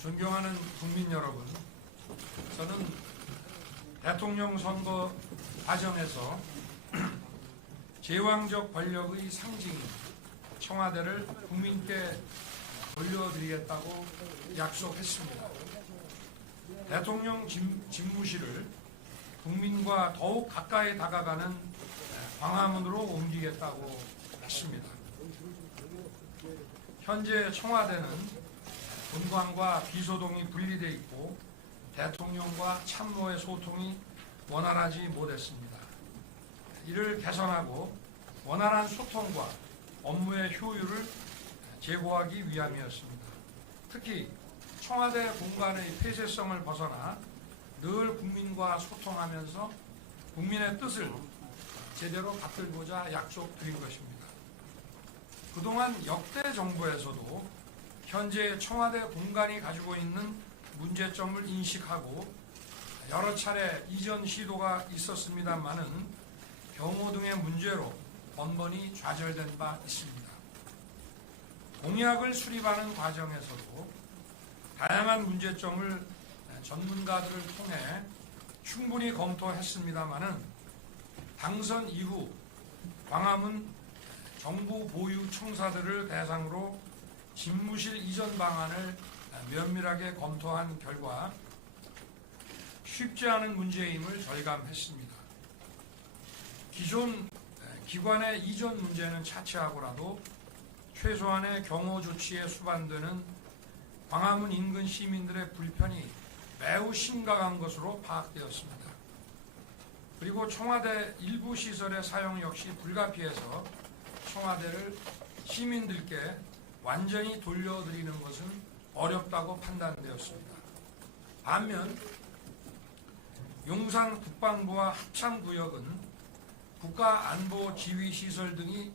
존경하는 국민 여러분, 저는 대통령 선거 과정에서 제왕적 권력의 상징인 청와대를 국민께 돌려드리겠다고 약속했습니다. 대통령 집무실을 국민과 더욱 가까이 다가가는 광화문으로 옮기겠다고 했습니다. 현재 청와대는 본관과 비서동이 분리되어 있고 대통령과 참모의 소통이 원활하지 못했습니다. 이를 개선하고 원활한 소통과 업무의 효율을 제고하기 위함이었습니다. 특히 청와대 공간의 폐쇄성을 벗어나 늘 국민과 소통하면서 국민의 뜻을 제대로 받들고자 약속드린 것입니다. 그동안 역대 정부에서도 현재 청와대 공간이 가지고 있는 문제점을 인식하고 여러 차례 이전 시도가 있었습니다마는 경호 등의 문제로 번번이 좌절된 바 있습니다. 공약을 수립하는 과정에서도 다양한 문제점을 전문가들을 통해 충분히 검토했습니다마는 당선 이후 광화문 정부 보유 청사들을 대상으로 집무실 이전 방안을 면밀하게 검토한 결과 쉽지 않은 문제임을 절감했습니다. 기존 기관의 이전 문제는 차치하고라도 최소한의 경호 조치에 수반되는 광화문 인근 시민들의 불편이 매우 심각한 것으로 파악되었습니다. 그리고 청와대 일부 시설의 사용 역시 불가피해서 청와대를 시민들께 완전히 돌려드리는 것은 어렵다고 판단되었습니다. 반면 용산 국방부와 합참구역은 국가안보지휘시설 등이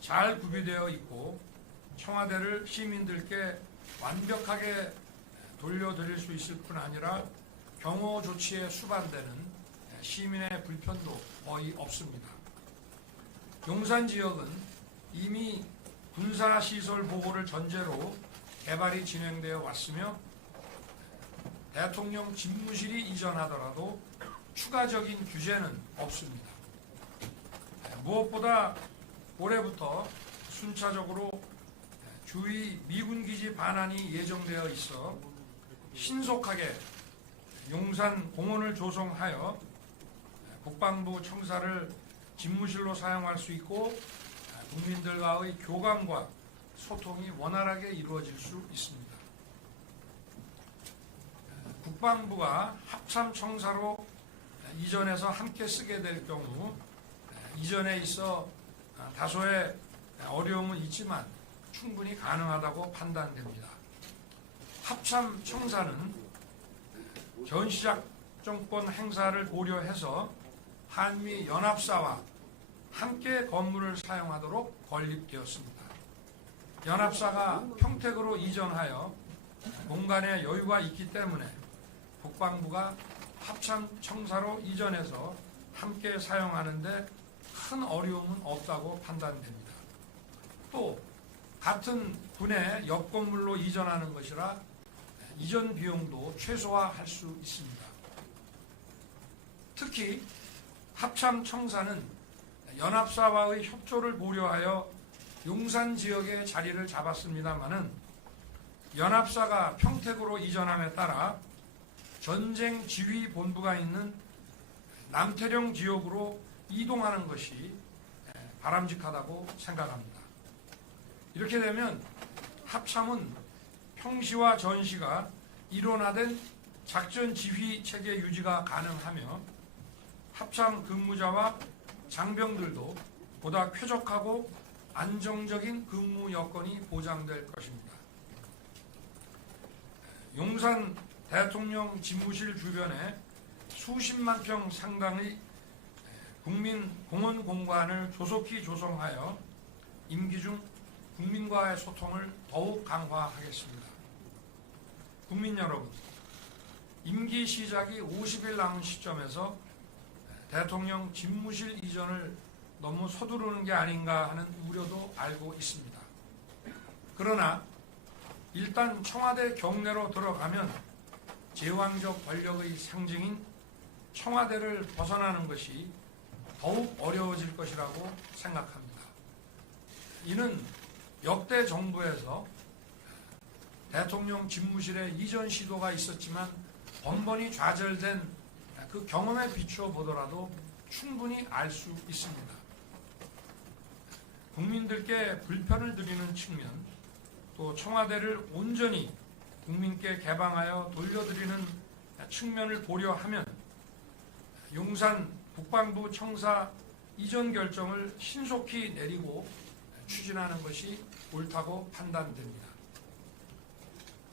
잘 구비되어 있고 청와대를 시민들께 완벽하게 돌려드릴 수 있을 뿐 아니라 경호 조치에 수반되는 시민의 불편도 거의 없습니다. 용산 지역은 이미 군사시설 보호를 전제로 개발이 진행되어 왔으며 대통령 집무실이 이전하더라도 추가적인 규제는 없습니다. 무엇보다 올해부터 순차적으로 주위 미군기지 반환이 예정되어 있어 신속하게 용산 공원을 조성하여 국방부 청사를 집무실로 사용할 수 있고 국민들과의 교감과 소통이 원활하게 이루어질 수 있습니다. 국방부가 합참청사로 이전해서 함께 쓰게 될 경우 이전에 있어 다소의 어려움은 있지만 충분히 가능하다고 판단됩니다. 합참청사는 전시작 정권 행사를 고려해서 한미 연합사와 함께 건물을 사용하도록 건립되었습니다. 연합사가 평택으로 이전하여 공간에 여유가 있기 때문에 국방부가 합참청사로 이전해서 함께 사용하는데 큰 어려움은 없다고 판단됩니다. 또 같은 군의 옆 건물로 이전하는 것이라 이전 비용도 최소화할 수 있습니다. 특히 합참청사는 연합사와의 협조를 고려하여 용산 지역에 자리를 잡았습니다마는 연합사가 평택으로 이전함에 따라 전쟁 지휘 본부가 있는 남태령 지역으로 이동하는 것이 바람직하다고 생각합니다. 이렇게 되면 합참은 평시와 전시가 일원화된 작전 지휘 체계 유지가 가능하며 합참 근무자와 장병들도 보다 쾌적하고 안정적인 근무 여건이 보장될 것입니다. 용산 대통령 집무실 주변에 수십만 평 상당의 국민 공원 공간을 조속히 조성하여 임기 중 국민과의 소통을 더욱 강화하겠습니다. 국민 여러분, 임기 시작이 50일 남은 시점에서 대통령 집무실 이전을 너무 서두르는 게 아닌가 하는 우려도 알고 있습니다. 그러나 일단 청와대 경내로 들어가면 제왕적 권력의 상징인 청와대를 벗어나는 것이 더욱 어려워질 것이라고 생각합니다. 이는 역대 정부에서 대통령 집무실에 이전 시도가 있었지만 번번이 좌절된 그 경험에 비추어 보더라도 충분히 알 수 있습니다. 국민들께 불편을 드리는 측면, 또 청와대를 온전히 국민께 개방하여 돌려드리는 측면을 보려 하면 용산 국방부 청사 이전 결정을 신속히 내리고 추진하는 것이 옳다고 판단됩니다.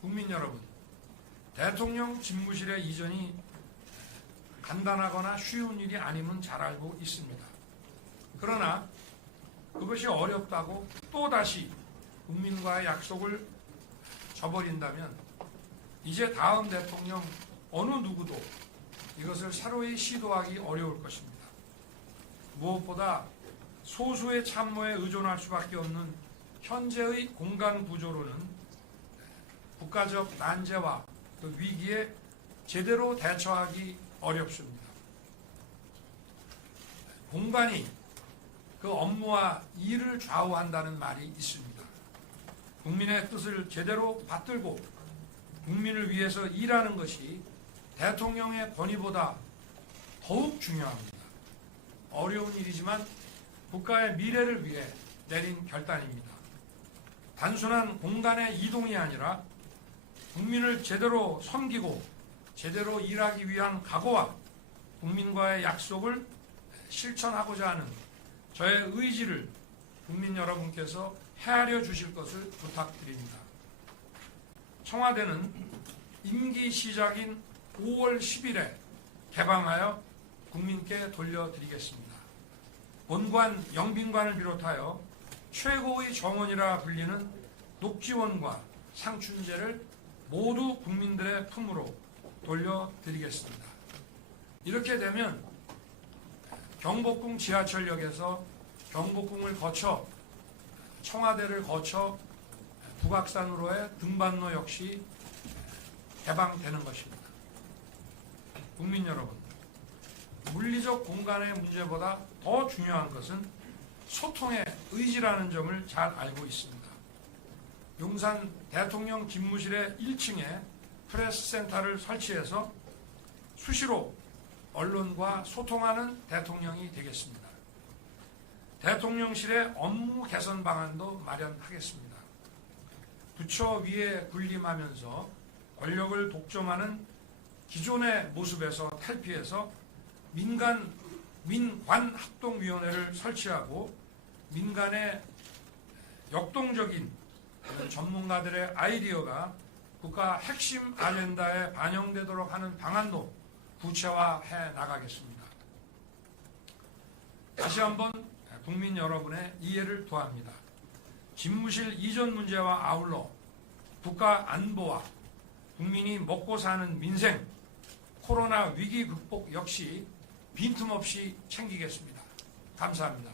국민 여러분, 대통령 집무실의 이전이 간단하거나 쉬운 일이 아님은 잘 알고 있습니다. 그러나 그것이 어렵다고 또다시 국민과의 약속을 저버린다면 이제 다음 대통령 어느 누구도 이것을 새로이 시도하기 어려울 것입니다. 무엇보다 소수의 참모에 의존할 수밖에 없는 현재의 공간 구조로는 국가적 난제와 그 위기에 제대로 대처하기 어렵습니다. 공간이 그 업무와 일을 좌우한다는 말이 있습니다. 국민의 뜻을 제대로 받들고 국민을 위해서 일하는 것이 대통령의 권위보다 더욱 중요합니다. 어려운 일이지만 국가의 미래를 위해 내린 결단입니다. 단순한 공간의 이동이 아니라 국민을 제대로 섬기고 제대로 일하기 위한 각오와 국민과의 약속을 실천하고자 하는 저의 의지를 국민 여러분께서 헤아려 주실 것을 부탁드립니다. 청와대는 임기 시작인 5월 10일에 개방하여 국민께 돌려드리겠습니다. 본관, 영빈관을 비롯하여 최고의 정원이라 불리는 녹지원과 상춘제를 모두 국민들의 품으로 돌려드리겠습니다. 이렇게 되면 경복궁 지하철역에서 경복궁을 거쳐 청와대를 거쳐 북악산으로의 등반로 역시 개방되는 것입니다. 국민 여러분, 물리적 공간의 문제보다 더 중요한 것은 소통의 의지라는 점을 잘 알고 있습니다. 용산 대통령 집무실의 1층에 프레스센터를 설치해서 수시로 언론과 소통하는 대통령이 되겠습니다. 대통령실의 업무 개선 방안도 마련하겠습니다. 부처 위에 군림하면서 권력을 독점하는 기존의 모습에서 탈피해서 민관합동위원회를 설치하고 민간의 역동적인 전문가들의 아이디어가 국가 핵심 아젠다에 반영되도록 하는 방안도 구체화해 나가겠습니다. 다시 한번 국민 여러분의 이해를 구합니다. 집무실 이전 문제와 아울러 국가 안보와 국민이 먹고 사는 민생, 코로나 위기 극복 역시 빈틈없이 챙기겠습니다. 감사합니다.